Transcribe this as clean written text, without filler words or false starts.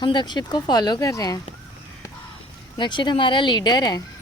हम दक्षित को फॉलो कर रहे हैं। दक्षित हमारा लीडर है।